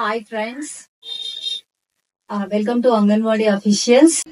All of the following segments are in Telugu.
Hi friends, welcome to Anganwadi Officials.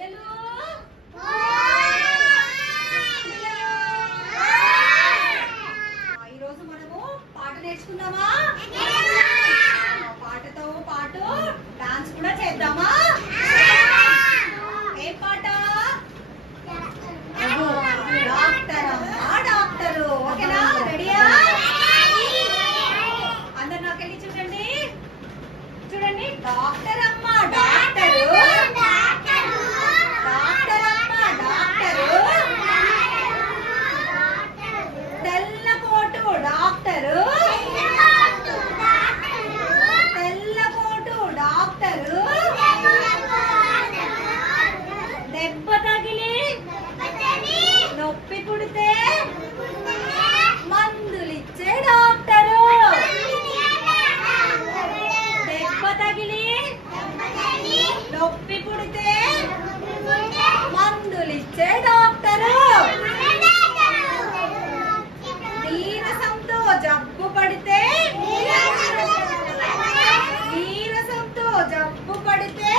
Doctor అమ్మ డాక్టరు డాక్టర్ అమ్మ డాక్టరు తెల్లకోటు డాక్టరు తెల్లకోటు డాక్టరు దెబ్బ తగిలి నొప్పి పుడితే మందులిచ్చే డాక్టరు దెబ్బ తగిలి నొప్పి పుడితే మందులిచ్చే డాక్టరు నీరసంతో జబ్బు పడితే నీరసంతో జబ్బు పడితే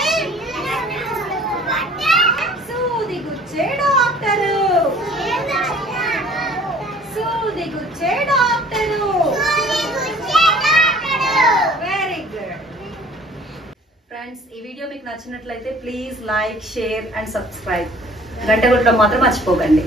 సూది గుచ్చే డాక్టరు సూది గుచ్చే డాక్టరు వెరీ గుడ్ ఫ్రెండ్స్. ఈ వీడియో మీకు నచ్చినట్లయితే please like, share and subscribe. గంట కొట్టడం మాత్రం మర్చిపోకండి.